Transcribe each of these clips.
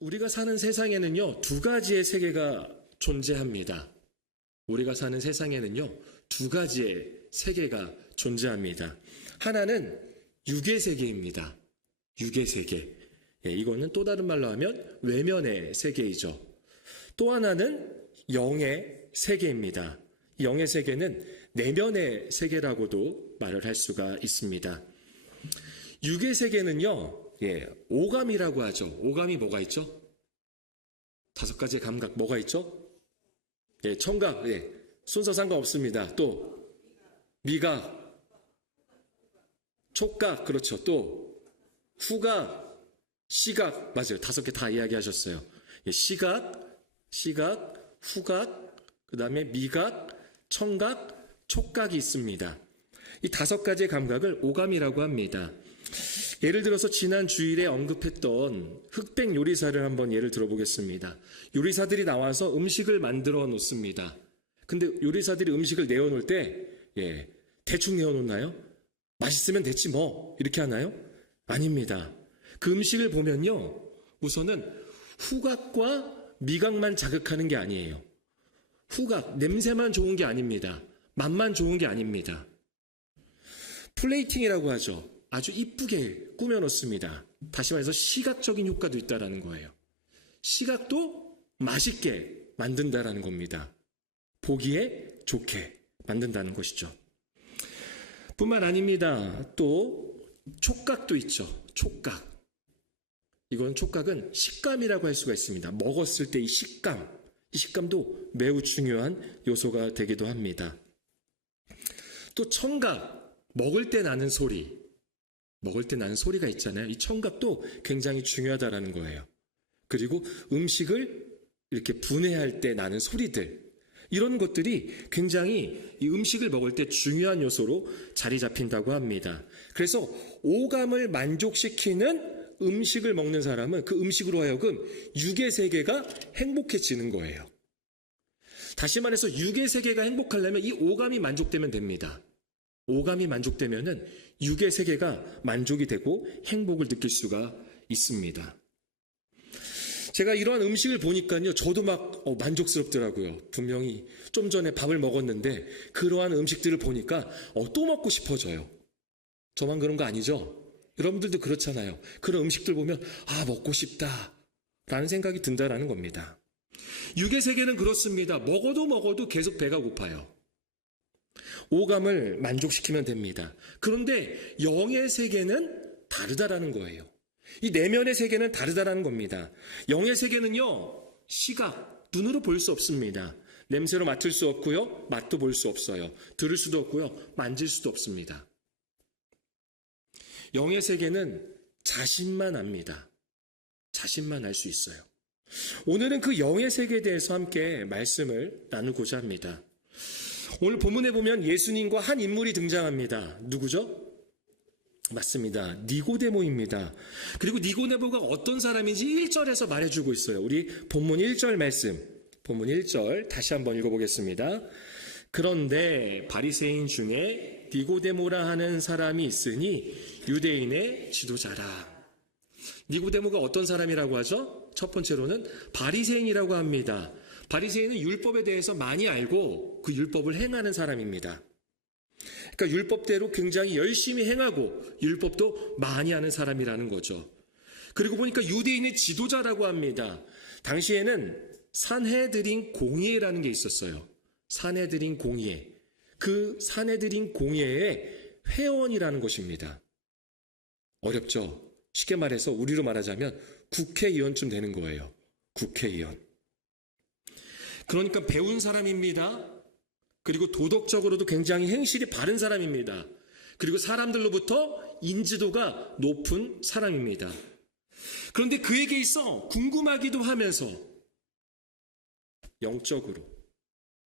우리가 사는 세상에는요, 두 가지의 세계가 존재합니다. 우리가 사는 세상에는요, 두 가지의 세계가 존재합니다. 하나는 육의 세계입니다. 육의 세계. 이거는 또 다른 말로 하면 외면의 세계이죠. 또 하나는 영의 세계입니다. 영의 세계는 내면의 세계라고도 말을 할 수가 있습니다. 육의 세계는요, 오감이라고 하죠. 오감이 뭐가 있죠? 5가지의 감각 뭐가 있죠? 청각, 순서 상관없습니다. 또 미각, 촉각, 그렇죠. 또 후각, 시각, 맞아요. 5개 다 이야기하셨어요. 시각, 후각, 그 다음에 미각, 청각, 촉각이 있습니다. 이 5가지의 감각을 오감이라고 합니다. 예를 들어서 지난 주일에 언급했던 흑백 요리사를 한번 예를 들어보겠습니다. 요리사들이 나와서 음식을 만들어 놓습니다. 근데 요리사들이 음식을 내어놓을 때 대충 내어놓나요? 맛있으면 됐지 뭐 이렇게 하나요? 아닙니다. 그 음식을 보면요, 우선은 후각과 미각만 자극하는 게 아니에요. 후각, 냄새만 좋은 게 아닙니다. 맛만 좋은 게 아닙니다. 플레이팅이라고 하죠. 아주 이쁘게 꾸며놓습니다. 다시 말해서 시각적인 효과도 있다는 거예요. 시각도 맛있게 만든다는 겁니다. 보기에 좋게 만든다는 것이죠. 뿐만 아닙니다. 또 촉각도 있죠. 촉각. 이건 촉각은 식감이라고 할 수가 있습니다. 먹었을 때 이 식감도 매우 중요한 요소가 되기도 합니다. 또 청각, 먹을 때 나는 소리가 있잖아요. 이 청각도 굉장히 중요하다는 거예요. 그리고 음식을 이렇게 분해할 때 나는 소리들, 이런 것들이 굉장히 이 음식을 먹을 때 중요한 요소로 자리 잡힌다고 합니다. 그래서 오감을 만족시키는 음식을 먹는 사람은 그 음식으로 하여금 육의 세계가 행복해지는 거예요. 다시 말해서 육의 세계가 행복하려면 이 오감이 만족되면 됩니다. 오감이 만족되면은 육의 세계가 만족이 되고 행복을 느낄 수가 있습니다. 제가 이러한 음식을 보니까요, 저도 막 만족스럽더라고요. 분명히 좀 전에 밥을 먹었는데 그러한 음식들을 보니까 또 먹고 싶어져요. 저만 그런 거 아니죠? 여러분들도 그렇잖아요. 그런 음식들 보면 먹고 싶다 라는 생각이 든다라는 겁니다. 육의 세계는 그렇습니다. 먹어도 계속 배가 고파요. 오감을 만족시키면 됩니다. 그런데 영의 세계는 다르다라는 거예요. 이 내면의 세계는 다르다라는 겁니다. 영의 세계는요, 시각, 눈으로 볼 수 없습니다. 냄새로 맡을 수 없고요, 맛도 볼 수 없어요. 들을 수도 없고요, 만질 수도 없습니다. 영의 세계는 자신만 압니다. 자신만 알 수 있어요. 오늘은 그 영의 세계에 대해서 함께 말씀을 나누고자 합니다. 오늘 본문에 보면 예수님과 한 인물이 등장합니다. 누구죠? 맞습니다. 니고데모입니다. 그리고 니고데모가 어떤 사람인지 1절에서 말해주고 있어요. 우리 본문 1절 말씀, 본문 1절 다시 한번 읽어보겠습니다. 그런데 바리새인 중에 니고데모라 하는 사람이 있으니 유대인의 지도자라. 니고데모가 어떤 사람이라고 하죠? 첫 번째로는 바리새인이라고 합니다. 바리새인은 율법에 대해서 많이 알고 그 율법을 행하는 사람입니다. 그러니까 율법대로 굉장히 열심히 행하고 율법도 많이 하는 사람이라는 거죠. 그리고 보니까 유대인의 지도자라고 합니다. 당시에는 산헤드린 공의회라는 게 있었어요. 산헤드린 공의회. 그 산헤드린 공의회의 회원이라는 것입니다. 어렵죠? 쉽게 말해서 우리로 말하자면 국회의원쯤 되는 거예요. 국회의원. 그러니까 배운 사람입니다. 그리고 도덕적으로도 굉장히 행실이 바른 사람입니다. 그리고 사람들로부터 인지도가 높은 사람입니다. 그런데 그에게 있어 궁금하기도 하면서 영적으로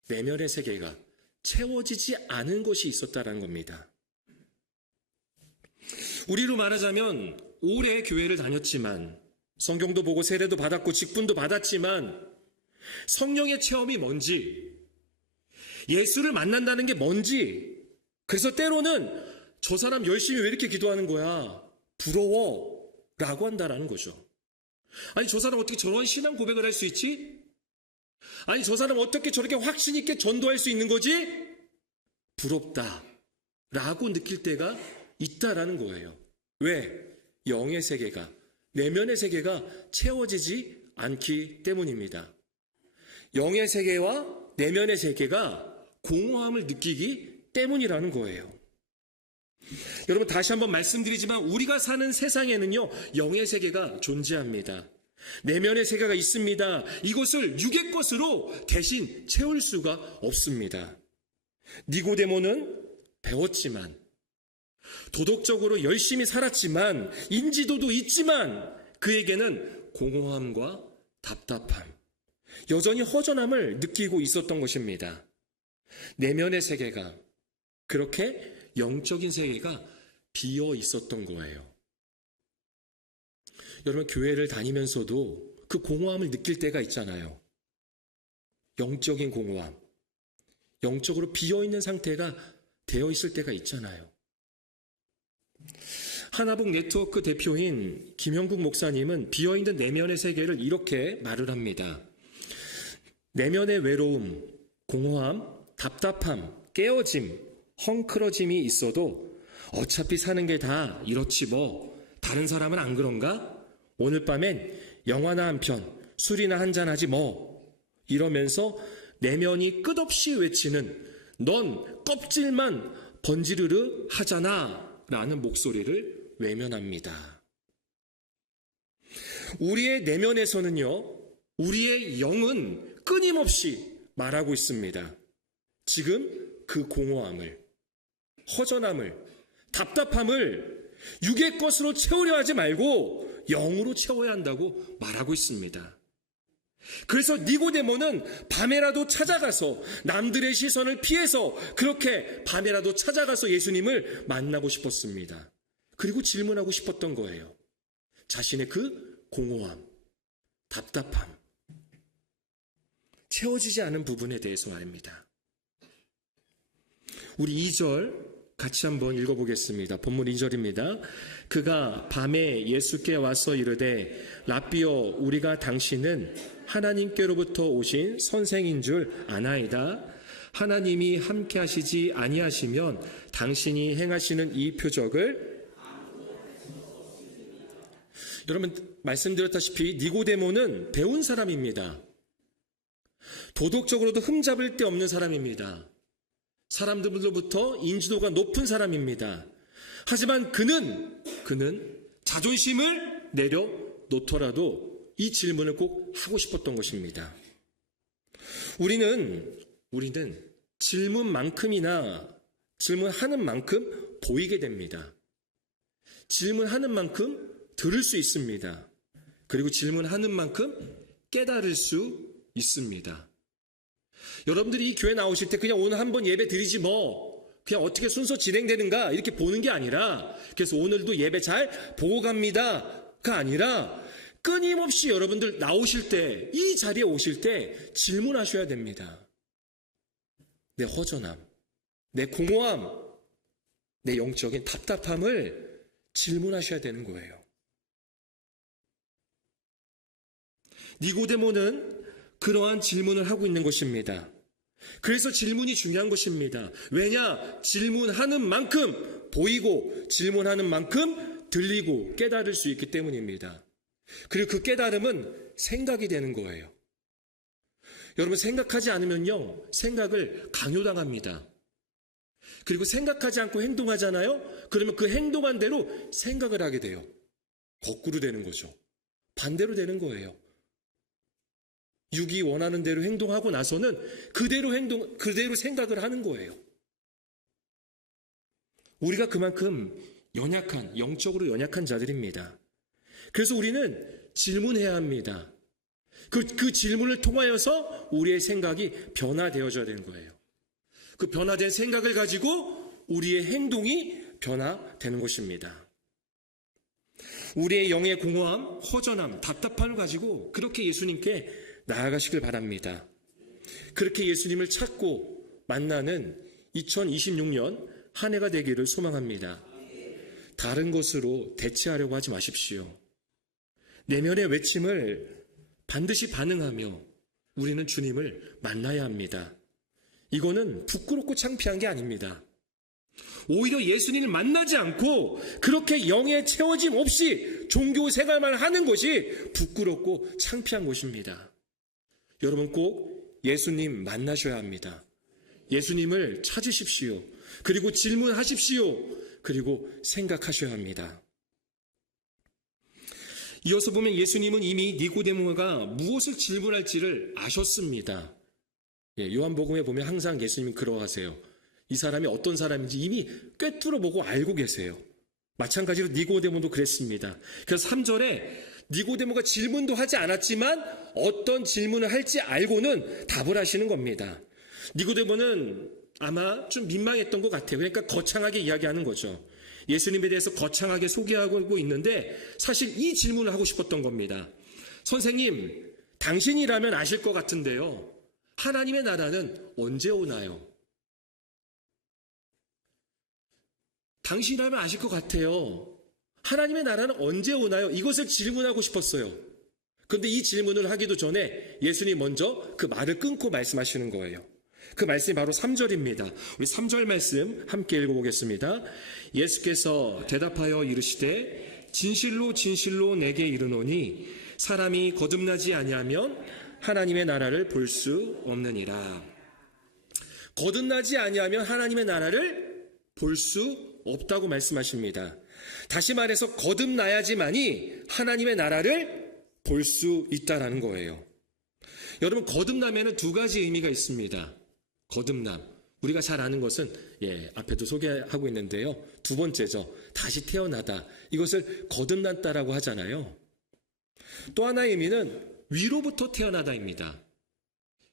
내면의 세계가 채워지지 않은 것이 있었다는 겁니다. 우리로 말하자면 오래 교회를 다녔지만 성경도 보고 세례도 받았고 직분도 받았지만 성령의 체험이 뭔지, 예수를 만난다는 게 뭔지, 그래서 때로는 저 사람 열심히 왜 이렇게 기도하는 거야? 부러워 라고 한다라는 거죠. 아니, 저 사람 어떻게 저런 신앙 고백을 할 수 있지? 아니, 저 사람 어떻게 저렇게 확신 있게 전도할 수 있는 거지? 부럽다 라고 느낄 때가 있다라는 거예요. 왜? 영의 세계가, 내면의 세계가 채워지지 않기 때문입니다. 영의 세계와 내면의 세계가 공허함을 느끼기 때문이라는 거예요. 여러분, 다시 한번 말씀드리지만 우리가 사는 세상에는요, 영의 세계가 존재합니다. 내면의 세계가 있습니다. 이것을 육의 것으로 대신 채울 수가 없습니다. 니고데모는 배웠지만, 도덕적으로 열심히 살았지만, 인지도도 있지만 그에게는 공허함과 답답함, 여전히 허전함을 느끼고 있었던 것입니다. 내면의 세계가, 그렇게 영적인 세계가 비어 있었던 거예요. 여러분, 교회를 다니면서도 그 공허함을 느낄 때가 있잖아요. 영적인 공허함, 영적으로 비어 있는 상태가 되어 있을 때가 있잖아요. 하나복 네트워크 대표인 김형국 목사님은 비어있는 내면의 세계를 이렇게 말을 합니다. 내면의 외로움, 공허함, 답답함, 깨어짐, 헝클어짐이 있어도 어차피 사는 게 다 이렇지 뭐, 다른 사람은 안 그런가? 오늘 밤엔 영화나 한 편, 술이나 한잔 하지 뭐, 이러면서 내면이 끝없이 외치는 넌 껍질만 번지르르 하잖아 라는 목소리를 외면합니다. 우리의 내면에서는요, 우리의 영은 끊임없이 말하고 있습니다. 지금 그 공허함을, 허전함을, 답답함을 육의 것으로 채우려 하지 말고 영으로 채워야 한다고 말하고 있습니다. 그래서 니고데모는 밤에라도 찾아가서, 남들의 시선을 피해서 그렇게 밤에라도 찾아가서 예수님을 만나고 싶었습니다. 그리고 질문하고 싶었던 거예요. 자신의 그 공허함, 답답함, 채워지지 않은 부분에 대해서 말입니다. 우리 2절 같이 한번 읽어보겠습니다. 본문 2절입니다. 그가 밤에 예수께 와서 이르되 랍비여, 우리가 당신은 하나님께로부터 오신 선생인 줄 아나이다. 하나님이 함께 하시지 아니하시면 당신이 행하시는 이 표적을, 여러분 말씀드렸다시피 니고데모는 배운 사람입니다. 도덕적으로도 흠잡을 데 없는 사람입니다. 사람들로부터 인지도가 높은 사람입니다. 하지만 그는 자존심을 내려놓더라도 이 질문을 꼭 하고 싶었던 것입니다. 우리는 질문하는 만큼 보이게 됩니다. 질문하는 만큼 들을 수 있습니다. 그리고 질문하는 만큼 깨달을 수 있습니다. 여러분들이 이 교회 나오실 때 그냥 오늘 한번 예배 드리지 뭐, 그냥 어떻게 순서 진행되는가 이렇게 보는 게 아니라, 그래서 오늘도 예배 잘 보고 갑니다가 아니라 끊임없이 여러분들 나오실 때, 이 자리에 오실 때 질문하셔야 됩니다. 내 허전함, 내 공허함, 내 영적인 답답함을 질문하셔야 되는 거예요. 니고데모는 그러한 질문을 하고 있는 것입니다. 그래서 질문이 중요한 것입니다. 왜냐? 질문하는 만큼 보이고 질문하는 만큼 들리고 깨달을 수 있기 때문입니다. 그리고 그 깨달음은 생각이 되는 거예요. 여러분, 생각하지 않으면요, 생각을 강요당합니다. 그리고 생각하지 않고 행동하잖아요? 그러면 그 행동한 대로 생각을 하게 돼요. 거꾸로 되는 거죠. 반대로 되는 거예요. 육이 원하는 대로 행동하고 나서는 그대로 생각을 하는 거예요. 우리가 그만큼 영적으로 연약한 자들입니다. 그래서 우리는 질문해야 합니다. 그 질문을 통하여서 우리의 생각이 변화되어져야 되는 거예요. 그 변화된 생각을 가지고 우리의 행동이 변화되는 것입니다. 우리의 영의 공허함, 허전함, 답답함을 가지고 그렇게 예수님께 나아가시길 바랍니다. 그렇게 예수님을 찾고 만나는 2026년 한 해가 되기를 소망합니다. 다른 것으로 대체하려고 하지 마십시오. 내면의 외침을 반드시 반응하며 우리는 주님을 만나야 합니다. 이거는 부끄럽고 창피한 게 아닙니다. 오히려 예수님을 만나지 않고 그렇게 영의 채워짐 없이 종교 생활만 하는 것이 부끄럽고 창피한 것입니다. 여러분 꼭 예수님 만나셔야 합니다. 예수님을 찾으십시오. 그리고 질문하십시오. 그리고 생각하셔야 합니다. 이어서 보면 예수님은 이미 니고데모가 무엇을 질문할지를 아셨습니다. 요한복음에 보면 항상 예수님이 그러하세요. 이 사람이 어떤 사람인지 이미 꿰뚫어 보고 알고 계세요. 마찬가지로 니고데모도 그랬습니다. 그래서 3절에 니고데모가 질문도 하지 않았지만 어떤 질문을 할지 알고는 답을 하시는 겁니다. 니고데모는 아마 좀 민망했던 것 같아요. 그러니까 거창하게 이야기하는 거죠. 예수님에 대해서 거창하게 소개하고 있는데 사실 이 질문을 하고 싶었던 겁니다. 선생님, 당신이라면 아실 것 같은데요. 하나님의 나라는 언제 오나요? 당신이라면 아실 것 같아요. 하나님의 나라는 언제 오나요? 이것을 질문하고 싶었어요. 그런데 이 질문을 하기도 전에 예수님 먼저 그 말을 끊고 말씀하시는 거예요. 그 말씀이 바로 3절입니다. 우리 3절 말씀 함께 읽어보겠습니다. 예수께서 대답하여 이르시되 진실로 진실로 내게 이르노니 사람이 거듭나지 아니하면 하나님의 나라를 볼 수 없느니라. 거듭나지 아니하면 하나님의 나라를 볼 수 없다고 말씀하십니다. 다시 말해서 거듭나야지만이 하나님의 나라를 볼 수 있다라는 거예요. 여러분 거듭나면은 두 가지 의미가 있습니다. 거듭남, 우리가 잘 아는 것은 앞에도 소개하고 있는데요. 두 번째죠. 다시 태어나다. 이것을 거듭났다라고 하잖아요. 또 하나의 의미는 위로부터 태어나다입니다.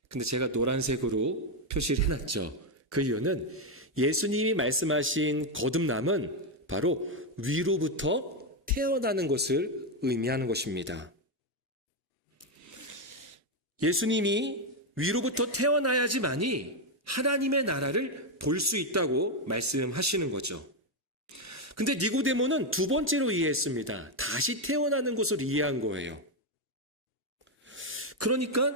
근데 제가 노란색으로 표시를 해놨죠. 그 이유는 예수님이 말씀하신 거듭남은 바로 위로부터 태어나는 것을 의미하는 것입니다. 예수님이 위로부터 태어나야지만이 하나님의 나라를 볼 수 있다고 말씀하시는 거죠. 근데 니고데모는 두 번째로 이해했습니다. 다시 태어나는 것을 이해한 거예요. 그러니까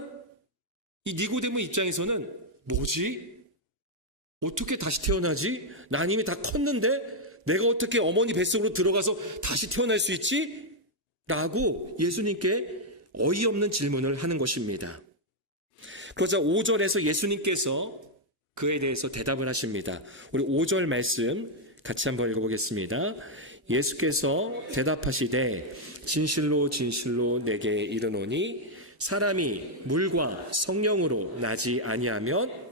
이 니고데모 입장에서는 뭐지? 어떻게 다시 태어나지? 난 이미 다 컸는데 내가 어떻게 어머니 뱃속으로 들어가서 다시 태어날 수 있지? 라고 예수님께 어이없는 질문을 하는 것입니다. 그러자 5절에서 예수님께서 그에 대해서 대답을 하십니다. 우리 5절 말씀 같이 한번 읽어보겠습니다. 예수께서 대답하시되 진실로 진실로 내게 이르노니 사람이 물과 성령으로 나지 아니하면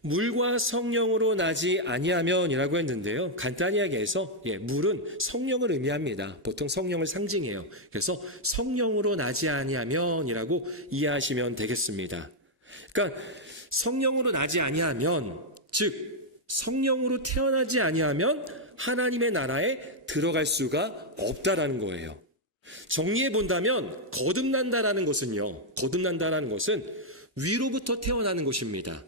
물과 성령으로 나지 아니하면이라고 했는데요. 간단히 이야기해서 물은 성령을 의미합니다. 보통 성령을 상징해요. 그래서 성령으로 나지 아니하면이라고 이해하시면 되겠습니다. 그러니까 성령으로 나지 아니하면, 즉 성령으로 태어나지 아니하면 하나님의 나라에 들어갈 수가 없다라는 거예요. 정리해 본다면 거듭난다라는 것은요. 거듭난다라는 것은 위로부터 태어나는 것입니다.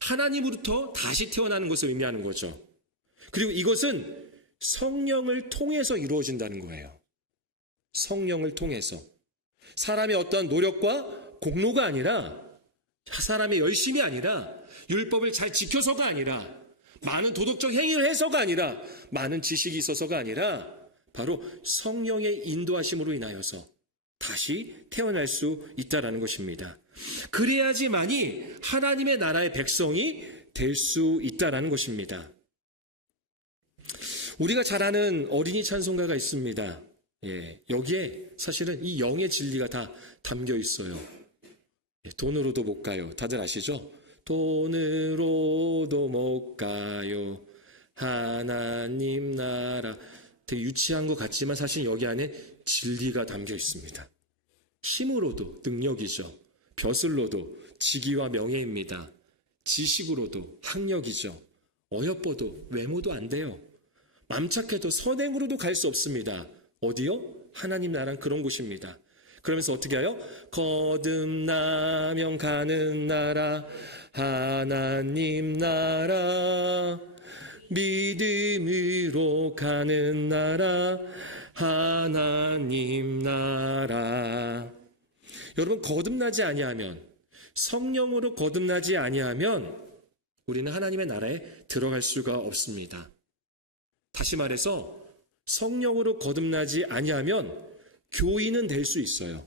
하나님으로부터 다시 태어나는 것을 의미하는 거죠. 그리고 이것은 성령을 통해서 이루어진다는 거예요. 성령을 통해서. 사람의 어떠한 노력과 공로가 아니라, 사람의 열심이 아니라, 율법을 잘 지켜서가 아니라, 많은 도덕적 행위를 해서가 아니라, 많은 지식이 있어서가 아니라 바로 성령의 인도하심으로 인하여서 다시 태어날 수 있다는 것입니다. 그래야지만이 하나님의 나라의 백성이 될 수 있다는 것입니다. 우리가 잘 아는 어린이 찬송가가 있습니다. 여기에 사실은 이 영의 진리가 다 담겨 있어요. 돈으로도 못 가요. 다들 아시죠? 돈으로도 못 가요. 하나님 나라. 되게 유치한 것 같지만 사실 여기 안에 진리가 담겨 있습니다. 힘으로도 능력이죠. 벼슬로도 직위와 명예입니다. 지식으로도 학력이죠. 어여뻐도 외모도 안 돼요. 맘착해도 선행으로도 갈 수 없습니다. 어디요? 하나님 나라는 그런 곳입니다. 그러면서 어떻게 해요? 거듭나면 가는 나라 하나님 나라 믿음으로 가는 나라, 하나님 나라. 여러분, 거듭나지 아니하면, 성령으로 거듭나지 아니하면 우리는 하나님의 나라에 들어갈 수가 없습니다. 다시 말해서 성령으로 거듭나지 아니하면 교인은 될 수 있어요.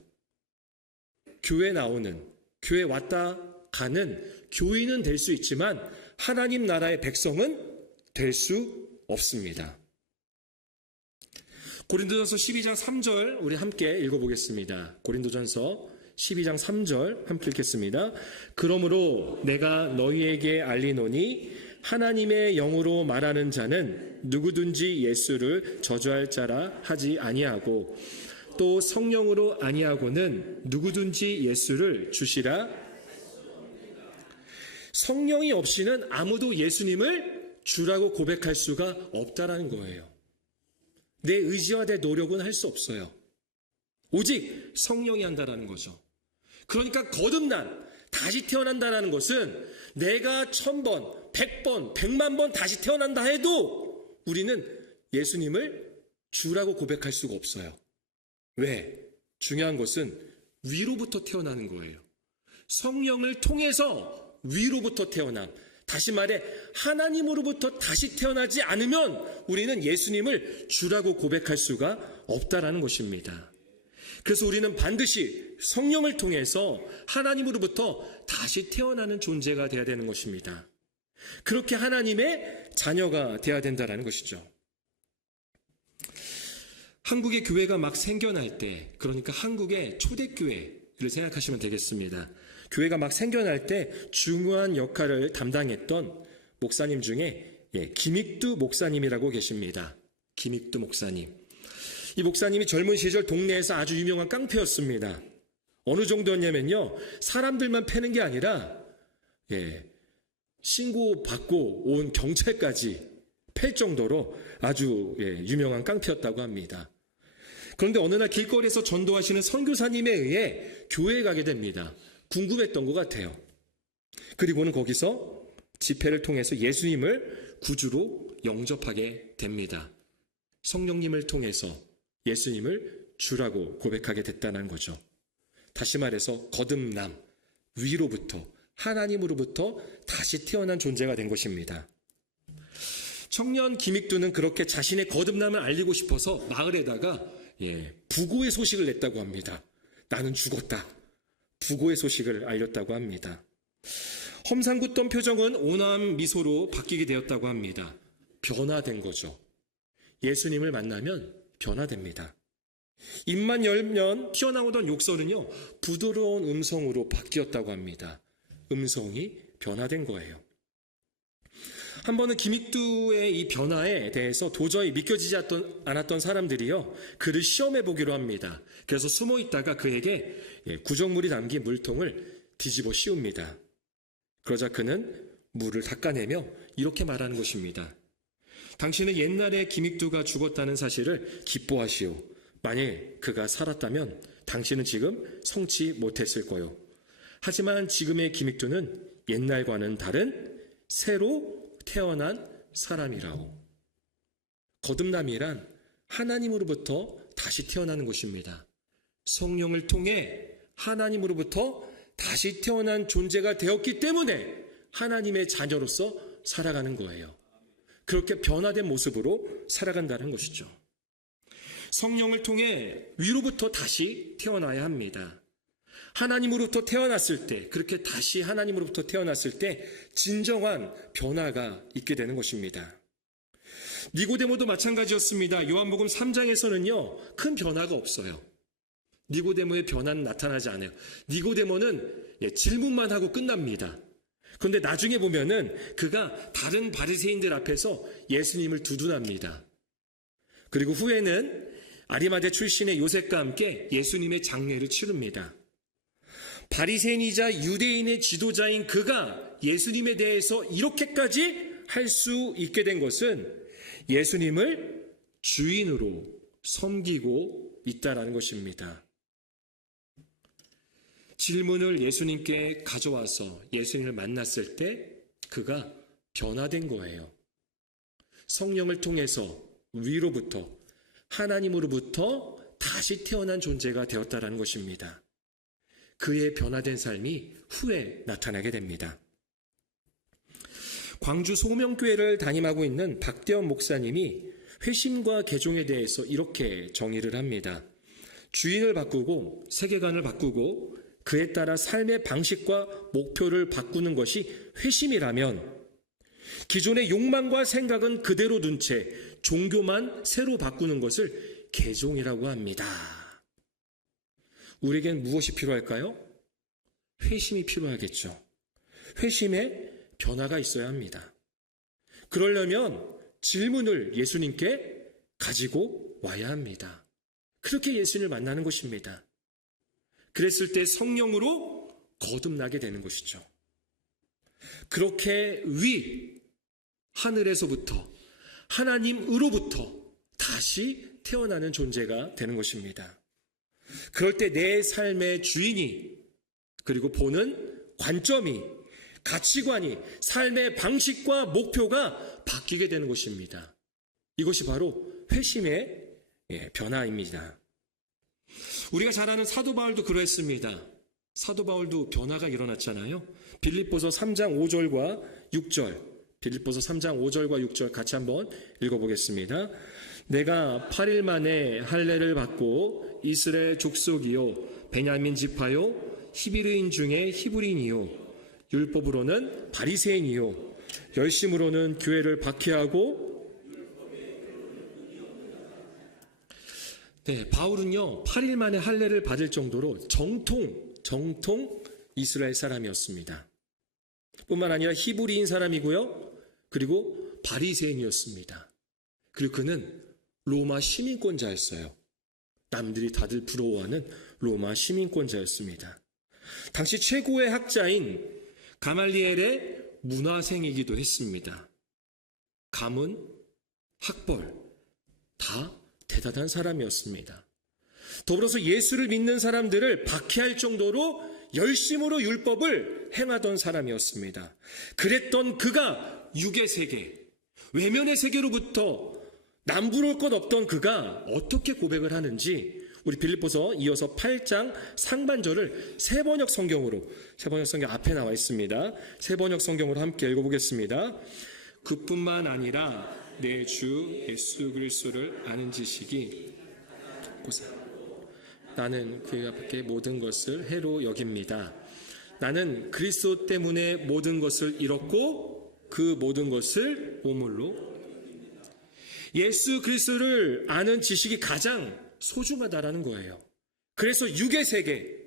교회 나오는, 교회 왔다 가는 교인은 될 수 있지만 하나님 나라의 백성은 될 수 없습니다. 고린도전서 12장 3절 우리 함께 읽어보겠습니다. 고린도전서 12장 3절 함께 읽겠습니다. 그러므로 내가 너희에게 알리노니 하나님의 영으로 말하는 자는 누구든지 예수를 저주할 자라 하지 아니하고 또 성령으로 아니하고는 누구든지 예수를 주시라. 성령이 없이는 아무도 예수님을 주라고 고백할 수가 없다라는 거예요. 내 의지와 내 노력은 할 수 없어요. 오직 성령이 한다라는 거죠. 그러니까 거듭난, 다시 태어난다라는 것은 내가 1000번, 100번, 100만 번 다시 태어난다 해도 우리는 예수님을 주라고 고백할 수가 없어요. 왜? 중요한 것은 위로부터 태어나는 거예요. 성령을 통해서 위로부터 태어남. 다시 말해 하나님으로부터 다시 태어나지 않으면 우리는 예수님을 주라고 고백할 수가 없다라는 것입니다. 그래서 우리는 반드시 성령을 통해서 하나님으로부터 다시 태어나는 존재가 되어야 되는 것입니다. 그렇게 하나님의 자녀가 되어야 된다는 것이죠. 한국의 교회가 막 생겨날 때, 그러니까 한국의 초대교회를 생각하시면 되겠습니다. 교회가 막 생겨날 때 중요한 역할을 담당했던 목사님 중에 김익두 목사님이라고 계십니다. 김익두 목사님. 이 목사님이 젊은 시절 동네에서 아주 유명한 깡패였습니다. 어느 정도였냐면요, 사람들만 패는 게 아니라 신고받고 온 경찰까지 팰 정도로 아주 유명한 깡패였다고 합니다. 그런데 어느 날 길거리에서 전도하시는 선교사님에 의해 교회에 가게 됩니다. 궁금했던 것 같아요. 그리고는 거기서 집회를 통해서 예수님을 구주로 영접하게 됩니다. 성령님을 통해서 예수님을 주라고 고백하게 됐다는 거죠. 다시 말해서 거듭남, 위로부터, 하나님으로부터 다시 태어난 존재가 된 것입니다. 청년 김익두는 그렇게 자신의 거듭남을 알리고 싶어서 마을에다가 부고의 소식을 냈다고 합니다. 나는 죽었다. 부고의 소식을 알렸다고 합니다. 험상궂던 표정은 온화한 미소로 바뀌게 되었다고 합니다. 변화된 거죠. 예수님을 만나면 변화됩니다. 입만 열면 튀어나오던 욕설은요, 부드러운 음성으로 바뀌었다고 합니다. 음성이 변화된 거예요. 한 번은 김익두의 이 변화에 대해서 도저히 믿겨지지 않았던 사람들이요, 그를 시험해 보기로 합니다. 그래서 숨어 있다가 그에게 구정물이 담긴 물통을 뒤집어 씌웁니다. 그러자 그는 물을 닦아내며 이렇게 말하는 것입니다. 당신은 옛날에 김익두가 죽었다는 사실을 기뻐하시오. 만일 그가 살았다면 당신은 지금 성치 못했을 거요. 하지만 지금의 김익두는 옛날과는 다른 새로 태어난 사람이라고. 거듭남이란 하나님으로부터 다시 태어나는 것입니다. 성령을 통해 하나님으로부터 다시 태어난 존재가 되었기 때문에 하나님의 자녀로서 살아가는 거예요. 그렇게 변화된 모습으로 살아간다는 것이죠. 성령을 통해 위로부터 다시 태어나야 합니다. 하나님으로부터 태어났을 때, 그렇게 다시 하나님으로부터 태어났을 때 진정한 변화가 있게 되는 것입니다. 니고데모도 마찬가지였습니다. 요한복음 3장에서는요, 큰 변화가 없어요. 니고데모의 변화는 나타나지 않아요. 니고데모는 질문만 하고 끝납니다. 그런데 나중에 보면은 그가 다른 바리새인들 앞에서 예수님을 두둔합니다. 그리고 후에는 아리마대 출신의 요셉과 함께 예수님의 장례를 치릅니다. 바리새인이자 유대인의 지도자인 그가 예수님에 대해서 이렇게까지 할 수 있게 된 것은 예수님을 주인으로 섬기고 있다는 것입니다. 질문을 예수님께 가져와서 예수님을 만났을 때 그가 변화된 거예요. 성령을 통해서 위로부터 하나님으로부터 다시 태어난 존재가 되었다라는 것입니다. 그의 변화된 삶이 후에 나타나게 됩니다. 광주 소명교회를 담임하고 있는 박대원 목사님이 회심과 개종에 대해서 이렇게 정의를 합니다. 주인을 바꾸고 세계관을 바꾸고 그에 따라 삶의 방식과 목표를 바꾸는 것이 회심이라면 기존의 욕망과 생각은 그대로 둔 채 종교만 새로 바꾸는 것을 개종이라고 합니다. 우리에겐 무엇이 필요할까요? 회심이 필요하겠죠. 회심에 변화가 있어야 합니다. 그러려면 질문을 예수님께 가지고 와야 합니다. 그렇게 예수님을 만나는 것입니다. 그랬을 때 성령으로 거듭나게 되는 것이죠. 그렇게 하늘에서부터 하나님으로부터 다시 태어나는 존재가 되는 것입니다. 그럴 때 내 삶의 주인이 그리고 보는 관점이 가치관이 삶의 방식과 목표가 바뀌게 되는 것입니다. 이것이 바로 회심의 변화입니다. 우리가 잘 아는 사도 바울도 그러했습니다. 사도 바울도 변화가 일어났잖아요. 빌립보서 3장 5절과 6절, 빌립보서 3장 5절과 6절 같이 한번 읽어보겠습니다. 내가 8일 만에 할례를 받고 이스라엘 족속이요 베냐민 지파요 히브리인 중에 히브리인이요 율법으로는 바리새인이요 열심으로는 교회를 박해하고 바울은요 8일 만에 할례를 받을 정도로 정통 이스라엘 사람이었습니다. 뿐만 아니라 히브리인 사람이고요. 그리고 바리새인이었습니다. 그리고 그는 로마 시민권자였어요. 남들이 다들 부러워하는 로마 시민권자였습니다. 당시 최고의 학자인 가말리엘의 문화생이기도 했습니다. 가문, 학벌 다 대단한 사람이었습니다. 더불어서 예수를 믿는 사람들을 박해할 정도로 열심으로 율법을 행하던 사람이었습니다. 그랬던 그가 육의 세계, 외면의 세계로부터 남부러울 것 없던 그가 어떻게 고백을 하는지 우리 빌립보서 이어서 8장 상반절을 세번역 성경 앞에 나와 있습니다. 세번역 성경으로 함께 읽어보겠습니다. 그뿐만 아니라 내 주 예수 그리스도를 아는 지식이 나는 그 앞에 모든 것을 해로 여깁니다. 나는 그리스도 때문에 모든 것을 잃었고 그 모든 것을 오물로 예수 그리스도를 아는 지식이 가장 소중하다라는 거예요. 그래서 육의 세계,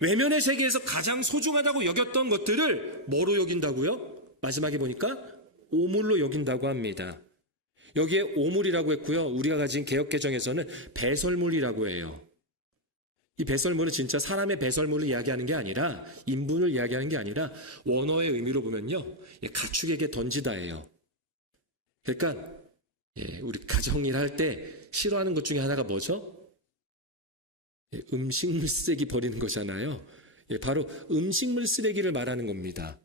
외면의 세계에서 가장 소중하다고 여겼던 것들을 뭐로 여긴다고요? 마지막에 보니까 오물로 여긴다고 합니다. 여기에 오물이라고 했고요. 우리가 가진 개역개정에서는 배설물이라고 해요. 이 배설물은 진짜 사람의 배설물을 이야기하는 게 아니라 인분을 이야기하는 게 아니라 원어의 의미로 보면요. 가축에게 던지다예요. 그러니까 우리 가정일 할 때 싫어하는 것 중에 하나가 뭐죠? 음식물 쓰레기 버리는 거잖아요. 바로 음식물 쓰레기를 말하는 겁니다.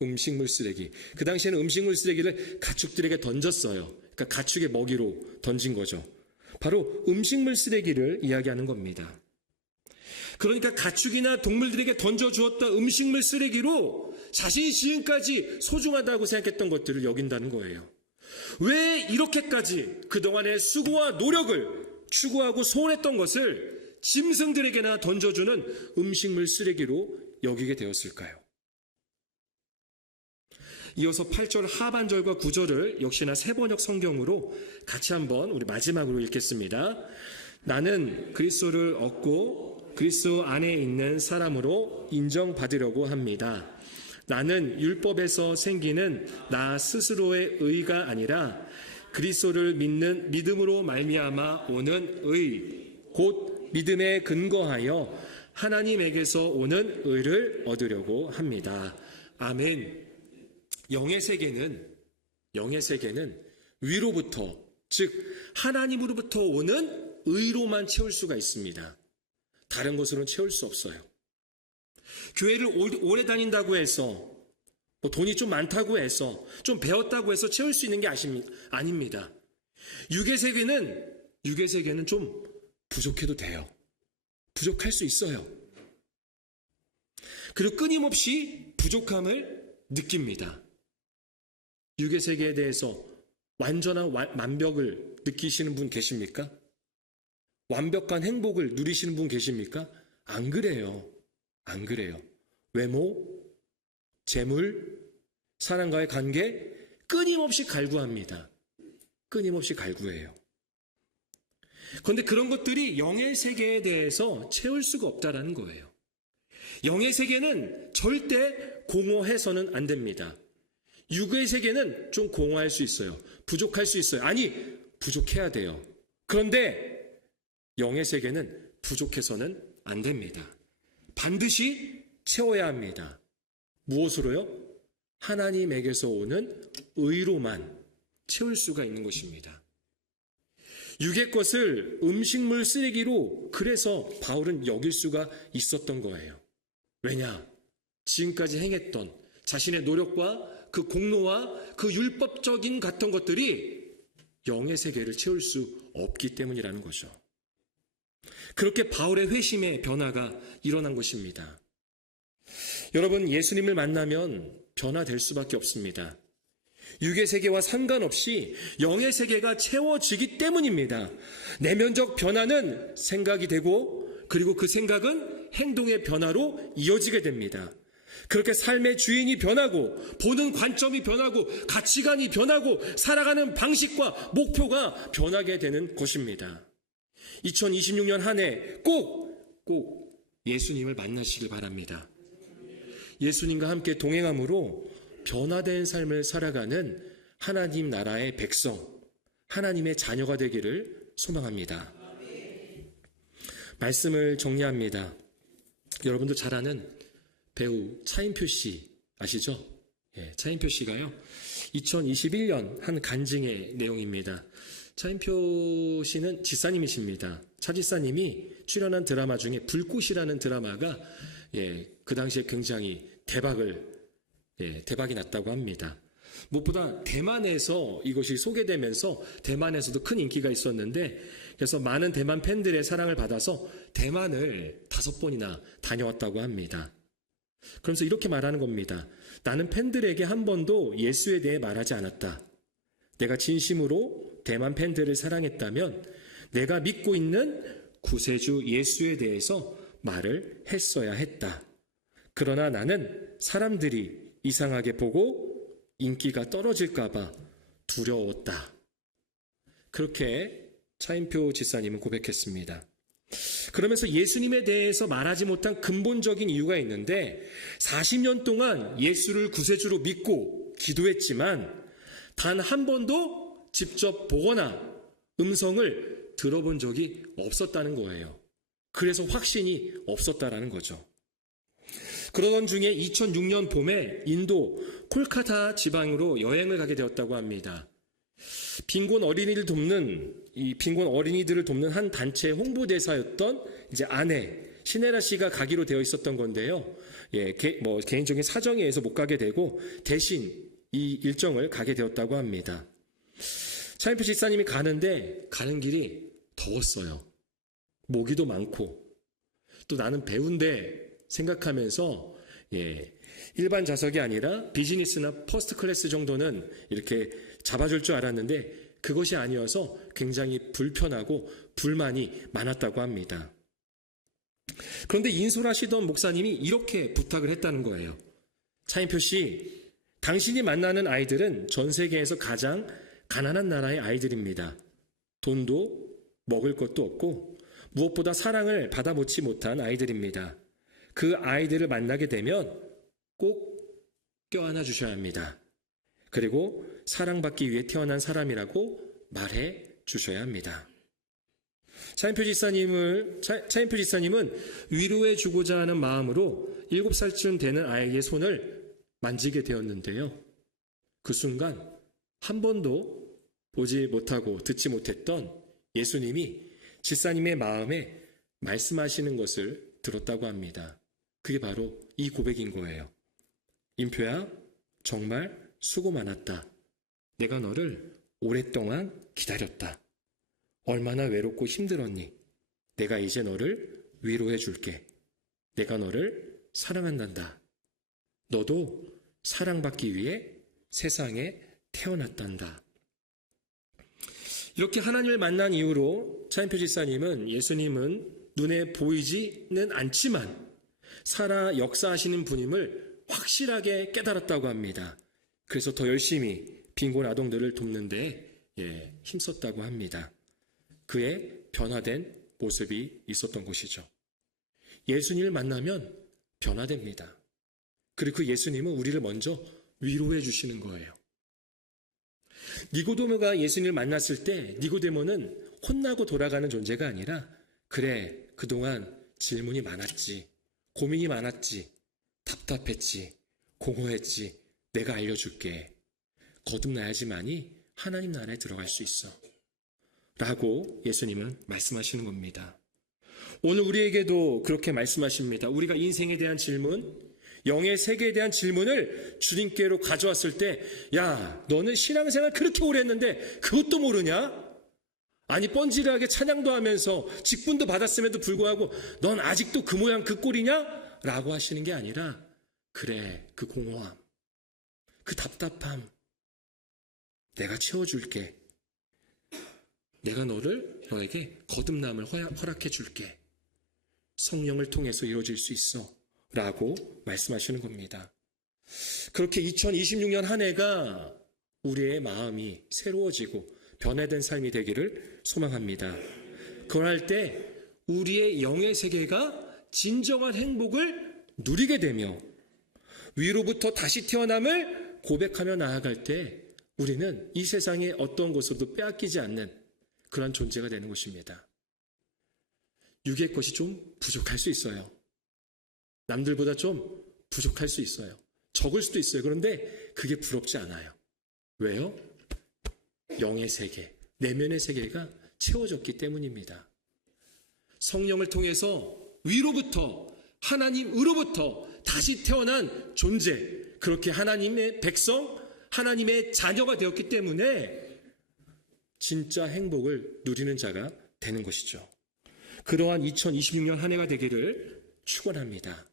음식물 쓰레기. 그 당시에는 음식물 쓰레기를 가축들에게 던졌어요. 그러니까 가축의 먹이로 던진 거죠. 바로 음식물 쓰레기를 이야기하는 겁니다. 그러니까 가축이나 동물들에게 던져주었던 음식물 쓰레기로 자신이 지금까지 소중하다고 생각했던 것들을 여긴다는 거예요. 왜 이렇게까지 그동안의 수고와 노력을 추구하고 소원했던 것을 짐승들에게나 던져주는 음식물 쓰레기로 여기게 되었을까요? 이어서 8절 하반절과 9절을 역시나 세번역 성경으로 같이 한번 우리 마지막으로 읽겠습니다. 나는 그리스도를 얻고 그리스도 안에 있는 사람으로 인정받으려고 합니다. 나는 율법에서 생기는 나 스스로의 의가 아니라 그리스도를 믿는 믿음으로 말미암아 오는 의, 곧 믿음에 근거하여 하나님에게서 오는 의를 얻으려고 합니다. 아멘. 영의 세계는 위로부터, 즉 하나님으로부터 오는 의로만 채울 수가 있습니다. 다른 것으로는 채울 수 없어요. 교회를 오래 다닌다고 해서 뭐 돈이 좀 많다고 해서, 좀 배웠다고 해서 채울 수 있는 게 아닙니다. 육의 세계는 좀 부족해도 돼요. 부족할 수 있어요. 그리고 끊임없이 부족함을 느낍니다. 육의 세계에 대해서 완전한 완벽을 느끼시는 분 계십니까? 완벽한 행복을 누리시는 분 계십니까? 안 그래요. 안 그래요. 외모, 재물, 사람과의 관계 끊임없이 갈구합니다. 끊임없이 갈구해요. 그런데 그런 것들이 영의 세계에 대해서 채울 수가 없다라는 거예요. 영의 세계는 절대 공허해서는 안 됩니다. 육의 세계는 좀 공허할 수 있어요. 부족할 수 있어요. 아니, 부족해야 돼요. 그런데 영의 세계는 부족해서는 안 됩니다. 반드시 채워야 합니다. 무엇으로요? 하나님에게서 오는 의로만 채울 수가 있는 것입니다. 육의 것을 음식물 쓰레기로 그래서 바울은 여길 수가 있었던 거예요. 왜냐? 지금까지 행했던 자신의 노력과 그 공로와 그 율법적인 같은 것들이 영의 세계를 채울 수 없기 때문이라는 거죠. 그렇게 바울의 회심의 변화가 일어난 것입니다. 여러분, 예수님을 만나면 변화될 수밖에 없습니다. 육의 세계와 상관없이 영의 세계가 채워지기 때문입니다. 내면적 변화는 생각이 되고, 그리고 그 생각은 행동의 변화로 이어지게 됩니다. 그렇게 삶의 주인이 변하고, 보는 관점이 변하고, 가치관이 변하고, 살아가는 방식과 목표가 변하게 되는 것입니다. 2026년 한 해 꼭 예수님을 만나시길 바랍니다. 예수님과 함께 동행함으로 변화된 삶을 살아가는 하나님 나라의 백성, 하나님의 자녀가 되기를 소망합니다. 말씀을 정리합니다. 여러분도 잘 아는 배우 차인표 씨 아시죠? 예, 차인표 씨가요, 2021년 한 간증의 내용입니다. 차인표 씨는 지사님이십니다. 차 지사님이 출연한 드라마 중에 불꽃이라는 드라마가 그 당시에 굉장히 대박이 났다고 합니다. 무엇보다 대만에서 이것이 소개되면서 대만에서도 큰 인기가 있었는데, 그래서 많은 대만 팬들의 사랑을 받아서 대만을 5번이나 다녀왔다고 합니다. 그러면서 이렇게 말하는 겁니다. 나는 팬들에게 한 번도 예수에 대해 말하지 않았다. 내가 진심으로 대만 팬들을 사랑했다면 내가 믿고 있는 구세주 예수에 대해서 말을 했어야 했다. 그러나 나는 사람들이 이상하게 보고 인기가 떨어질까봐 두려웠다. 그렇게 차인표 지사님은 고백했습니다. 그러면서 예수님에 대해서 말하지 못한 근본적인 이유가 있는데, 40년 동안 예수를 구세주로 믿고 기도했지만 단 한 번도 직접 보거나 음성을 들어본 적이 없었다는 거예요. 그래서 확신이 없었다라는 거죠. 그러던 중에 2006년 봄에 인도 콜카타 지방으로 여행을 가게 되었다고 합니다. 빈곤 어린이들을 돕는 한 단체 홍보대사였던 이제 아내 신혜라 씨가 가기로 되어 있었던 건데요. 개인적인 사정에 의해서 못 가게 되고 대신 이 일정을 가게 되었다고 합니다. 차인표 집사님이 가는데 가는 길이 더웠어요. 모기도 많고, 또 나는 배우인데 생각하면서 일반 좌석이 아니라 비즈니스나 퍼스트 클래스 정도는 이렇게 잡아줄 줄 알았는데 그것이 아니어서 굉장히 불편하고 불만이 많았다고 합니다. 그런데 인솔하시던 목사님이 이렇게 부탁을 했다는 거예요. 차인표 씨, 당신이 만나는 아이들은 전 세계에서 가장 가난한 나라의 아이들입니다. 돈도 먹을 것도 없고 무엇보다 사랑을 받아보지 못한 아이들입니다. 그 아이들을 만나게 되면 꼭 껴안아 주셔야 합니다. 그리고 사랑받기 위해 태어난 사람이라고 말해 주셔야 합니다. 차인표 지사님은 위로해 주고자 하는 마음으로 7살쯤 되는 아이의 손을 만지게 되었는데요. 그 순간 한 번도 보지 못하고 듣지 못했던 예수님이 지사님의 마음에 말씀하시는 것을 들었다고 합니다. 그게 바로 이 고백인 거예요. 인표야, 정말 수고 많았다. 내가 너를 오랫동안 기다렸다. 얼마나 외롭고 힘들었니? 내가 이제 너를 위로해 줄게. 내가 너를 사랑한단다. 너도 사랑받기 위해 세상에 태어났단다. 이렇게 하나님을 만난 이후로 차인표 지사님은 예수님은 눈에 보이지는 않지만 살아 역사하시는 분임을 확실하게 깨달았다고 합니다. 그래서 더 열심히 빈곤 아동들을 돕는 데 힘썼다고 합니다. 그의 변화된 모습이 있었던 것이죠. 예수님을 만나면 변화됩니다. 그리고 그 예수님은 우리를 먼저 위로해 주시는 거예요. 니고데모가 예수님을 만났을 때 니고데모는 혼나고 돌아가는 존재가 아니라 그래, 그동안 질문이 많았지, 고민이 많았지, 답답했지, 공허했지, 내가 알려줄게. 거듭나야지만이 하나님 나라에 들어갈 수 있어. 라고 예수님은 말씀하시는 겁니다. 오늘 우리에게도 그렇게 말씀하십니다. 우리가 인생에 대한 질문, 영의 세계에 대한 질문을 주님께로 가져왔을 때, 야, 너는 신앙생활 그렇게 오래 했는데 그것도 모르냐? 아니, 뻔질하게 찬양도 하면서 직분도 받았음에도 불구하고 넌 아직도 그 모양 그 꼴이냐? 라고 하시는 게 아니라, 그래, 그 공허함, 그 답답함 내가 채워줄게. 내가 너에게 거듭남을 허락해 줄게. 성령을 통해서 이루어질 수 있어. 라고 말씀하시는 겁니다. 그렇게 2026년 한 해가 우리의 마음이 새로워지고 변화된 삶이 되기를 소망합니다. 그럴 때 우리의 영의 세계가 진정한 행복을 누리게 되며 위로부터 다시 태어남을 고백하며 나아갈 때 우리는 이 세상의 어떤 곳에도 빼앗기지 않는 그런 존재가 되는 것입니다. 육의 것이 좀 부족할 수 있어요. 남들보다 좀 부족할 수 있어요. 적을 수도 있어요. 그런데 그게 부럽지 않아요. 왜요? 영의 세계, 내면의 세계가 채워졌기 때문입니다. 성령을 통해서 위로부터, 하나님으로부터 다시 태어난 존재, 그렇게 하나님의 백성, 하나님의 자녀가 되었기 때문에 진짜 행복을 누리는 자가 되는 것이죠. 그러한 2026년 한 해가 되기를 축원합니다.